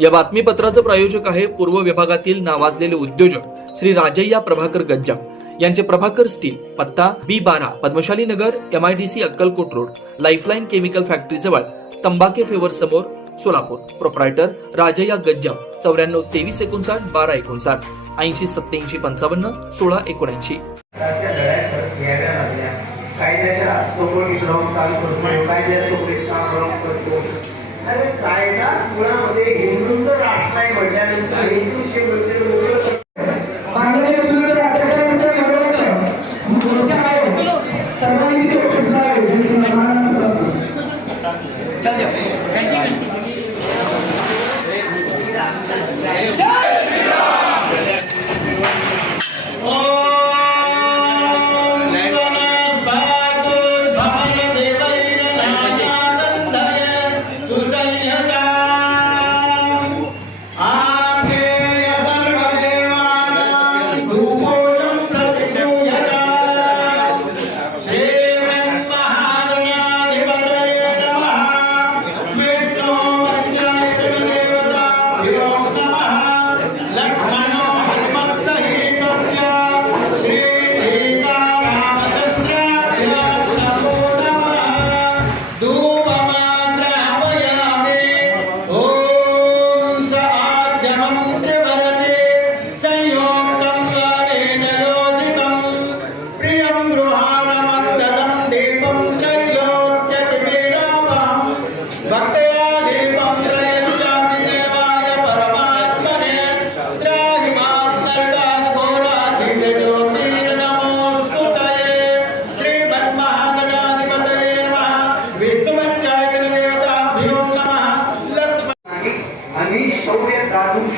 या बातमीपत्राचे प्रायोजक आहे पूर्व विभागातील नावाजलेले उद्योजक श्री राजय्या प्रभाकर गज्जाम यांचे प्रभाकर स्टील, पत्ता B12 पद्मशाली नगर, MIDC Akkalkot road, lifeline chemical factory जवळ, तंबाके फेवर समोर, सोलापूर. प्रोप्रायटर राजय्या गज्जाम 94 23 59 12 59 80 87 55 16 79. कायद्याच्या सोबत राहून काम करतो, कायद्यासोबत काम करतो. अरे कायदा मुळामध्ये हिंदूंचं राष्ट्र आहे म्हटल्यानंतर हिंदूचे म्हणजे बांगलादेश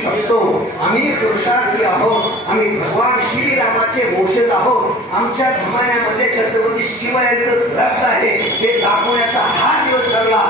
शकतो. आम्ही पुरुषार्थी आहोत, आम्ही भगवान श्रीरामाचे वंशज आहोत. आमच्या जमान्यामध्ये छत्रपती शिवायांचं रक्त आहे हे दाखवण्याचा हा दिवस ठरला.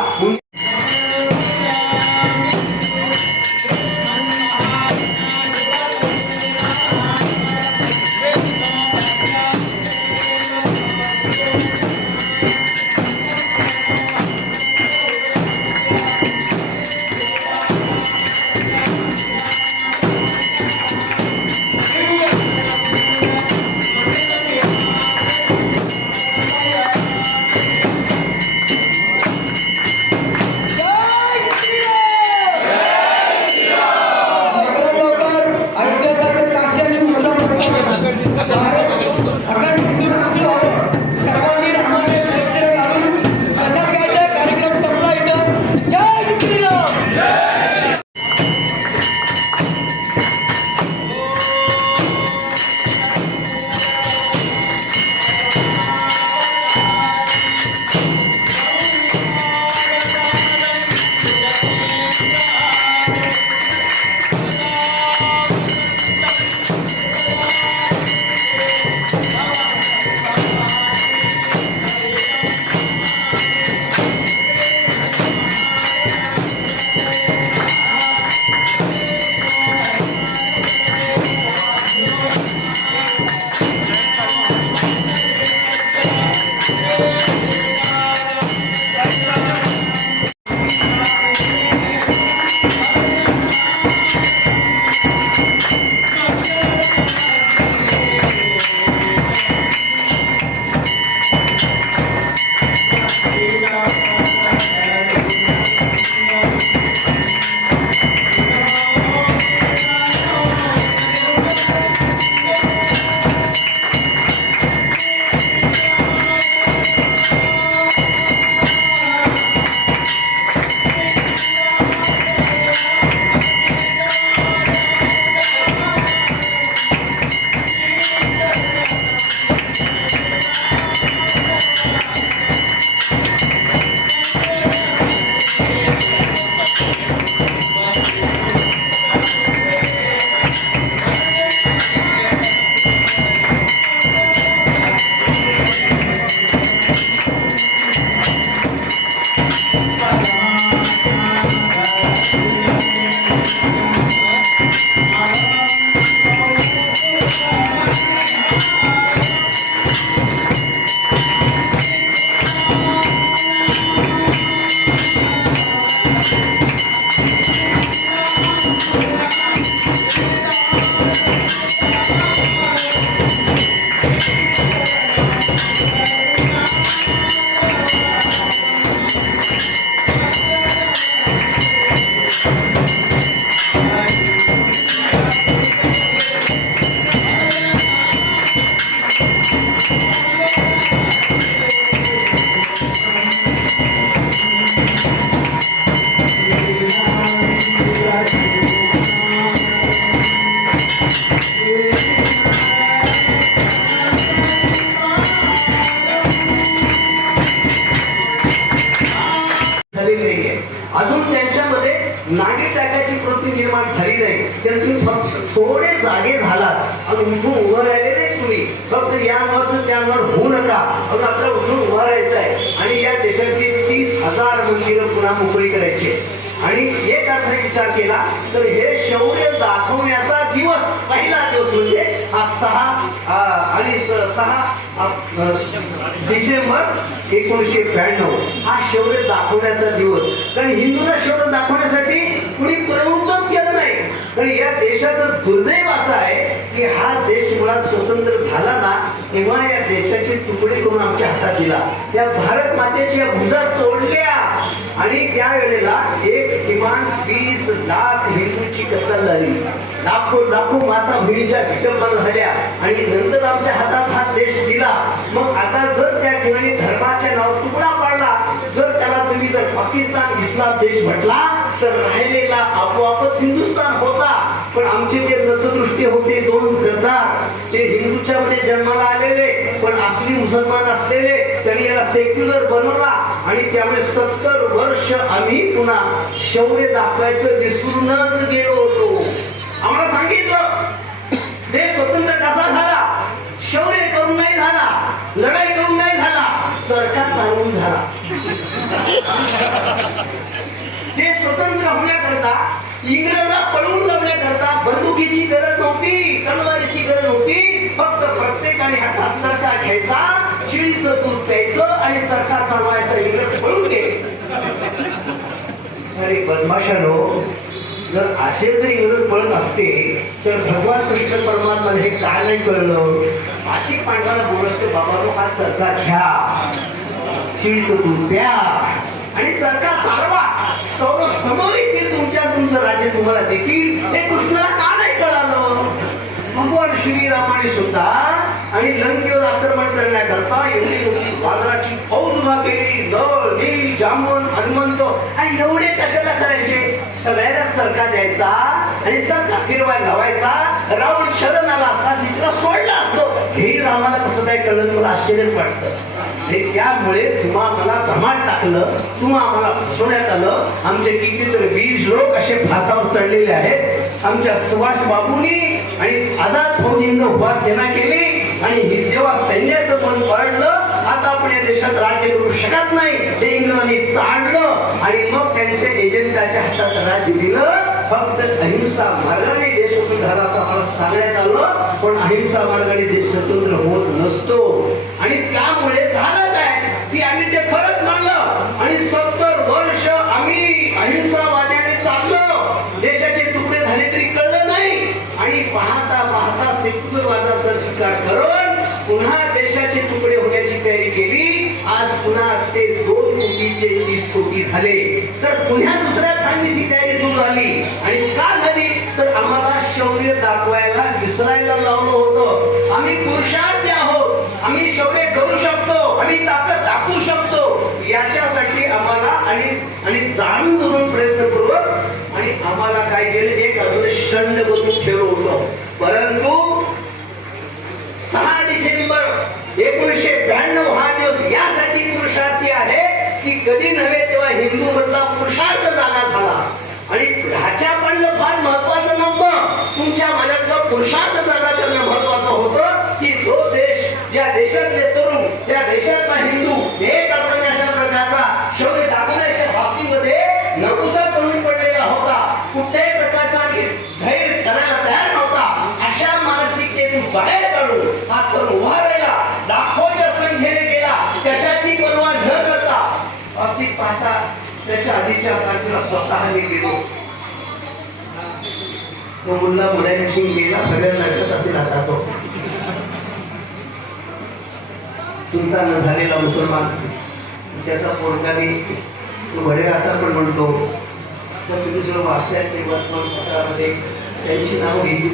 वैराग्याची प्रवृत्ती निर्माण झाली नाही, तर तुम्ही फक्त थोडे जागे झालात आणि उठून उभं राहिले नाही तुम्ही, फक्त यावर त्यावर होऊ नका, अजून आपल्याला उठून उभं राहायचं आहे आणि या देशाची 30,000 मंदिरं पुन्हा मोकळी करायची. आणि एक अर्थाने विचार केला तर हे शौर्य दाखवण्याचा दिवस, पहिला दिवस म्हणजे हा 6 डिसेंबर 1992 हा शौर्य दाखवण्याचा दिवस. कारण हिंदूंना शौर्य दाखवण्यासाठी कुणी प्रवृत्तच केलं नाही. कारण या देशाचं दुर्दैव असं आहे की हा देश मुळात स्वतंत्र झाला ना, तेव्हा या देशाचे तुकडे करून आमच्या हातात दिला, या भारत मातेच्या भुजा तोडल्या आणि त्यावेळेला एक किमान 20 लाख हिंदूंची कत्तल झाली, लाखो माता भगिनीच्या विटंबना झाल्या आणि नंतर आमच्या हातात हा देश दिला. मग आता जर त्या ठिकाणी धर्माच्या नावावर तुकडा पाडला, जर त्याला तुम्ही जर पाकिस्तान इस्लाम देश म्हटला तर राहिलेला आपोआपच हिंदुस्थान होता. पण आमचे जे नतदृष्टी होते 2 गद्दार, ते हिंदूच्या मध्ये जन्माला आलेले पण असली मुसलमान असलेले, त्यांनी याला सेक्युलर बनवला आणि त्यामुळे 70 वर्ष आम्ही पुन्हा शौर्य दाखवायचं विसरूनच गेलो होतो. आम्हाला सांगितलं देश स्वतंत्र कसा झाला, शौर्य करून नाही झाला, लढाई करून नाही झाला, चरखा चालवून झाला. जे स्वतंत्र होण्याकरता, इंग्रजांना पळवून लावण्याकरता बंदुकीची गरज नव्हती, तलवारीची गरज नव्हती, फक्त प्रत्येकाने हातात चरखा घ्यायचा, शिळीचं दूध प्यायचं आणि चरखा चालवायचा, इंग्रज पळून गेले. अरे बदमाशानो, जर असे जर इंग्रज पळत असते तर भगवान कृष्ण परमात्मा हे काय नाही कळलं, अशी पांडवाला बोलत बाबा हा चरखा घ्या, शिळीचं दूध प्या आणि चरखा चालवा, तो समोर येतील तुमचं राज्य तुम्हाला देतील. हे कृष्णाला का नाही कळालं? भगवान श्रीरामाने सुद्धा आणि लंकेवर आक्रमण करण्याकरता एवढी मोठी वानराची फौज उभा केली, नळ, नील, जांबवन, हनुमंत, आणि एवढे कशाला करायचे? सगळ्यांना चरखा द्यायचा आणि चरखा फिरवायला लावायचा. रावण शरण आला असता, सीतेला सोडला असतो. हे रामाला कसं काय कळलं? मला आश्चर्यच वाटतं. त्यामुळे तुम्हा मला भ्रमात टाकलं, तुम्हा आम्हाला फसवण्यात आलं. आमचे कितीतरी 20 लोक असे फासावर चढलेले आहेत. आमच्या सुभाष बाबूंनी आणि आझाद फौजींनी उपासना केली आणि जेव्हा सैन्याचं मन पडलं, आता आपण या देशात राज्य करू शकत नाही, हे इंग्रजांनी ताणलं आणि मग त्यांच्या एजंटाच्या हातात राज्य दिलं. फक्त अहिंसा मार्गाने देश स्वतंत्र झाला असं आम्हाला सांगण्यात आलं, पण अहिंसा मार्गाने देश स्वतंत्र होत नसतो. आणि त्यामुळे झालं काय की आम्ही ते खरंच म्हणलं आणि 70 वर्ष आम्ही अहिंसावाद्याने चाललो. देशाचे तुकडे झाले तरी कळलं नाही आणि पाहता पाहता सेक्युलरवादाचा स्वीकार करून पुन्हा देशाचे तुकडे होण्याची तयारी केली. आज पुन्हा ते 2 कोटीचे 30 कोटी झाले. तर पुन्हा दुसऱ्या फाळणीची तयारी सुरू झाली. आणि का झाली? तर आम्हाला शौर्य दाखवायला विसरायला लावलं होतं. आम्ही पुरुषार्थी आहोत, आम्ही शौर्य करू शकतो, आम्ही ताकद दाखवू शकतो, याच्यासाठी आम्हाला आणि जाणून बुजून प्रयत्नपूर्वक आणि आम्हाला काय केलं, एक अजून शंड बनवून ठेवलं होतं. परंतु 6 डिसेंबर 1992 हा दिवस यासाठी पुरुषार्थी आहे की कधी नव्हे तेव्हा हिंदू मधला पुरुषार्थ जागा झाला. आणि ह्याच्या पण फार महत्वाचं नव्हतं, तुमच्या मनातलं पुरुषार्थ जागा करणं महत्वाचं होतं. की जो देश, या देशातले तरुण, या देशातला हिंदू एक अशा प्रकारचा शौर्य दाखवण्याच्या बाबतीमध्ये नकुसा करून पडलेला होता, कुठल्याही प्रकारचा धैर्य करायला तयार नव्हता. अशा मानसिकतेतून बाहेर काढून हा तरुण उभा राहिला, लाखोच्या संख्येने गेला, कशाची पर्वा न करता. अस्तिक पाहता त्याच्या आधीच्या काळाला स्वतःने गेलो. तो मुलगा मुलांशी गेला, सगळ्यांना लढत असे राहता. तो सुलतान झालेला मुसलमान, त्याचा पोरगाने वडेराचा पण म्हणतो. तर तुम्ही सगळं वाचताय ते वर्तमानपत्रामध्ये त्यांची नावं घेतली.